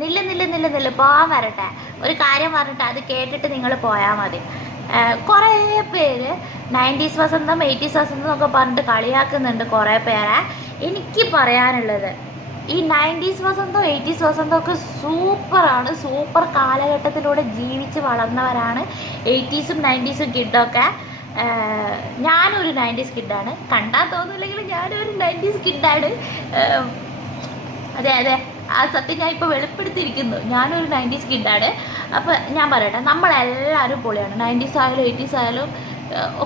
നില്ല് നില്ല് നില്ല് നില്ല് പോകാൻ വരട്ടെ. ഒരു കാര്യം പറഞ്ഞിട്ട് അത് കേട്ടിട്ട് നിങ്ങൾ പോയാൽ മതി. കുറേ പേര് നയന്റീസ് വസന്തം എയ്റ്റീസ് വസന്തം എന്നൊക്കെ പറഞ്ഞിട്ട് കളിയാക്കുന്നുണ്ട് കുറേ പേരെ. എനിക്ക് പറയാനുള്ളത് ഈ നയന്റീസ് വസന്തം എയ്റ്റീസ് വസന്തം ഒക്കെ സൂപ്പറാണ്. സൂപ്പർ കാലഘട്ടത്തിലൂടെ ജീവിച്ച് വളർന്നവരാണ് എയ്റ്റീസും നയന്റീസും കിഡൊക്കെ. ഞാനൊരു നയന്റീസ് കിഡാണ്. കണ്ടാൽ തോന്നില്ലെങ്കിലും ഞാനൊരു നയന്റീസ് കിഡാണ്. അതെ അതെ. ആ സത്യം ഞാൻ ഇപ്പോൾ വെളിപ്പെടുത്തിയിരിക്കുന്നു. ഞാനൊരു നയന്റീസ് കിഡാണ്. അപ്പോൾ ഞാൻ പറയട്ടെ നമ്മളെല്ലാവരും പൊളിയാണ്. നയന്റീസ് ആയാലും എയ്റ്റീസ് ആയാലും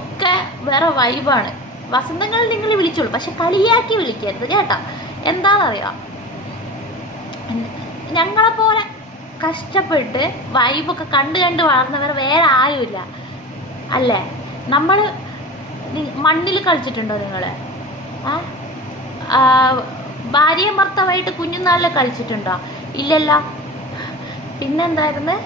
ഒക്കെ വേറെ വൈബാണ്. വസന്തങ്ങൾ നിങ്ങൾ വിളിച്ചോളൂ പക്ഷെ കളിയാക്കി വിളിക്കരുത് കേട്ടോ. എന്താണെന്നറിയാം ഞങ്ങളെപ്പോലെ കഷ്ടപ്പെട്ട് വൈബൊക്കെ കണ്ട് കണ്ട് വളർന്നവർ വേറെ ആരുമില്ല. അല്ലേ? നമ്മൾ മണ്ണിൽ കളിച്ചിട്ടുണ്ടോ നിങ്ങൾ ഭാര്യയും ഭർത്താവായിട്ട് കുഞ്ഞുനാളിൽ കളിച്ചിട്ടുണ്ടോ? ഇല്ലല്ല. പിന്നെന്തായിരുന്നു?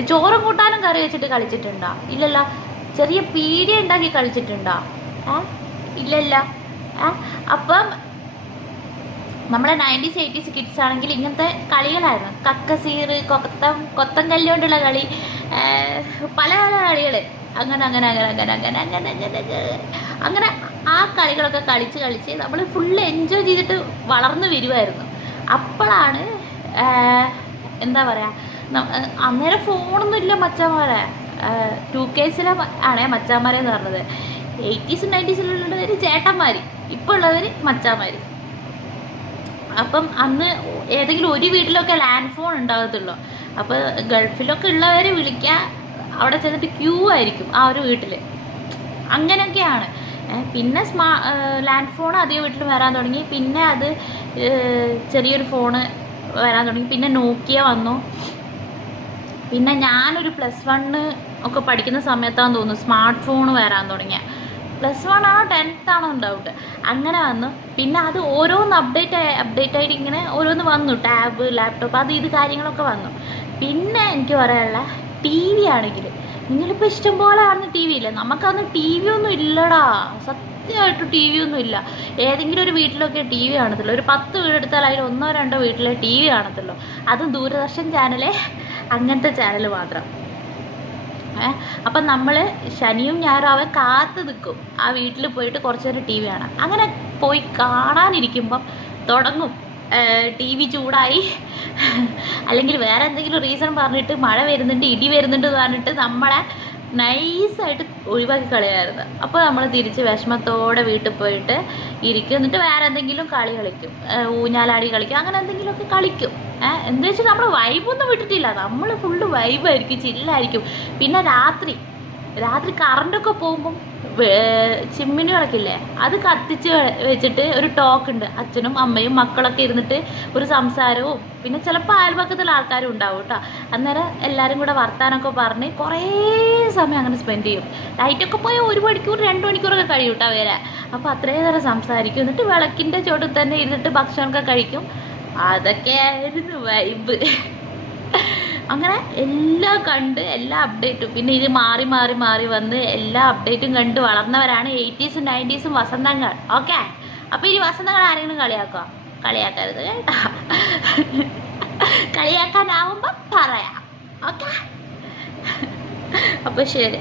ചോറും കൂട്ടാനും കറി വെച്ചിട്ട് കളിച്ചിട്ടുണ്ടോ? ഇല്ലല്ല. ചെറിയ പീടി ഉണ്ടാക്കി കളിച്ചിട്ടുണ്ടോ? ഏ? ഇല്ലല്ല. ഏ? അപ്പം നമ്മുടെ നയന്റീസ് എയ്റ്റീസ് കിഡ്സ് ആണെങ്കിൽ ഇങ്ങനത്തെ കളികളായിരുന്നു. കക്കസീറ് കൊത്തം കൊത്തം കല്ലുകൊണ്ടുള്ള കളി പല പല കളികൾ അങ്ങനെ അങ്ങനെ അങ്ങനെ അങ്ങനെ അങ്ങനെ അങ്ങനെ അങ്ങനെ അങ്ങനെ. ആ കളികളൊക്കെ കളിച്ച് കളിച്ച് നമ്മൾ ഫുൾ എൻജോയ് ചെയ്തിട്ട് വളർന്നു വരുമായിരുന്നു അപ്പോഴാണ് എന്താ പറയാ അന്നേരം ഫോണൊന്നും ഇല്ല മച്ചാമാരെ ടു കേസിലെ ആണേ മച്ചാമാരെ എന്ന് പറഞ്ഞത്. എയ്റ്റീസും നയന്റീസിലുള്ളവർ ചേട്ടന്മാർ ഇപ്പോൾ ഉള്ളവർ മച്ചാമാർ അപ്പം അന്ന് ഏതെങ്കിലും ഒരു വീട്ടിലൊക്കെ ലാൻഡ് ഫോൺ ഉണ്ടാകത്തുള്ളൂ. അപ്പോൾ ഗൾഫിലൊക്കെ ഉള്ളവരെ വിളിക്കാൻ അവിടെ ചെന്നിട്ട് ക്യൂ ആയിരിക്കും ആ ഒരു വീട്ടിൽ അങ്ങനെയൊക്കെയാണ്. പിന്നെ സ്മാ ലാൻഡ് ഫോൺ അധികം വീട്ടിൽ വരാൻ തുടങ്ങി. പിന്നെ അത് ചെറിയൊരു ഫോണ് വരാൻ തുടങ്ങി. പിന്നെ നോക്കിയ വന്നു. പിന്നെ ഞാനൊരു പ്ലസ് വണ്ണ് ഒക്കെ പഠിക്കുന്ന സമയത്താന്ന് തോന്നുന്നു സ്മാർട്ട് ഫോൺ വരാൻ തുടങ്ങിയ. പ്ലസ് വൺ ആണോ ടെൻത്ത് ആണോ ഡൗട്ട് അങ്ങനെ വന്നു. പിന്നെ അത് ഓരോന്ന് അപ്ഡേറ്റ് ആയി അപ്ഡേറ്റ് ആയിട്ട് ഇങ്ങനെ ഓരോന്ന് വന്നു. ടാബ് ലാപ്ടോപ്പ് അത് ഇത് കാര്യങ്ങളൊക്കെ വന്നു. പിന്നെ എനിക്ക് പറയാനുള്ള ടി വി ആണെങ്കിൽ നിങ്ങളിപ്പോൾ ഇഷ്ടം പോലെ കാണുന്ന ടി വി ഇല്ലേ നമുക്കന്ന് ടി വി ഒന്നും ഇല്ലടാ. സത്യമായിട്ട് ടി വി ഒന്നും ഇല്ല. ഏതെങ്കിലും ഒരു വീട്ടിലൊക്കെ ടി വി കാണത്തുള്ളൂ ഒരു പത്ത് വീടെടുത്താൽ അതിൽ ഒന്നോ രണ്ടോ വീട്ടിലെ ടി വി കാണത്തുള്ളൂ അതും ദൂരദർശൻ ചാനലേ അങ്ങനത്തെ ചാനൽ മാത്രം. അപ്പം നമ്മൾ ശനിയും ഞായറും അവൻ കാത്തു നിൽക്കും. ആ വീട്ടിൽ പോയിട്ട് കുറച്ച് നേരം ടി വി കാണാം അങ്ങനെ പോയി കാണാനിരിക്കുമ്പം തുടങ്ങും. ടി വി ചൂടായി. അല്ലെങ്കിൽ വേറെ എന്തെങ്കിലും റീസൺ പറഞ്ഞിട്ട് മഴ വരുന്നുണ്ട് ഇടി വരുന്നുണ്ട് എന്ന് പറഞ്ഞിട്ട് നമ്മളെ നൈസായിട്ട് ഒഴിവാക്കി കളയായിരുന്നു. അപ്പോൾ നമ്മൾ തിരിച്ച് വിഷമത്തോടെ വീട്ടിൽ പോയിട്ട് ഇരിക്കും. എന്നിട്ട് വേറെ എന്തെങ്കിലും കളി കളിക്കും. ഊഞ്ഞാലാടി കളിക്കും. അങ്ങനെ എന്തെങ്കിലുമൊക്കെ കളിക്കും. ഏഹ് എന്താ വെച്ചാൽ നമ്മൾ വൈബൊന്നും വിട്ടിട്ടില്ല. നമ്മൾ ഫുള്ള് വൈബായിരിക്കും ചില്ലായിരിക്കും പിന്നെ രാത്രി രാത്രി കറണ്ടൊക്കെ പോകുമ്പം ചിമ്മിനി വിളക്കില്ലേ അത് കത്തിച്ച് വെച്ചിട്ട് ഒരു ടോക്ക് ഉണ്ട്. അച്ഛനും അമ്മയും മക്കളൊക്കെ ഇരുന്നിട്ട് ഒരു സംസാരവും. പിന്നെ ചിലപ്പോൾ അയൽപക്കത്തുള്ള ആൾക്കാരും ഉണ്ടാവും കേട്ടോ. അന്നേരം എല്ലാവരും കൂടെ വർത്താനൊക്കെ പറഞ്ഞ് കുറേ സമയം അങ്ങനെ സ്പെൻഡ് ചെയ്യും. ലൈറ്റൊക്കെ പോയി ഒരു മണിക്കൂർ രണ്ട് മണിക്കൂറൊക്കെ കഴിയും കേട്ടോ വരെ അപ്പോൾ അത്രയും നേരം സംസാരിക്കും. എന്നിട്ട് വിളക്കിന്റെ ചോട്ടിൽ തന്നെ ഇരുന്നിട്ട് ഭക്ഷണമൊക്കെ കഴിക്കും. അതൊക്കെയായിരുന്നു വൈബ് അങ്ങനെ എല്ലാം കണ്ട് എല്ലാ അപ്ഡേറ്റും പിന്നെ ഇത് മാറി മാറി മാറി വന്ന് എല്ലാ അപ്ഡേറ്റും കണ്ട് വളർന്നവരാണ് എയ്റ്റീസും നയന്റീസും വസന്തങ്ങൾ. ഓക്കെ അപ്പോൾ ഇനി വസന്തങ്ങൾ ആരെങ്കിലും കളിയാക്കോ? കളിയാക്കരുത് കേട്ടോ. കളിയാക്കാനാവുമ്പോൾ പറയാം. ഓക്കെ അപ്പോൾ ശരി.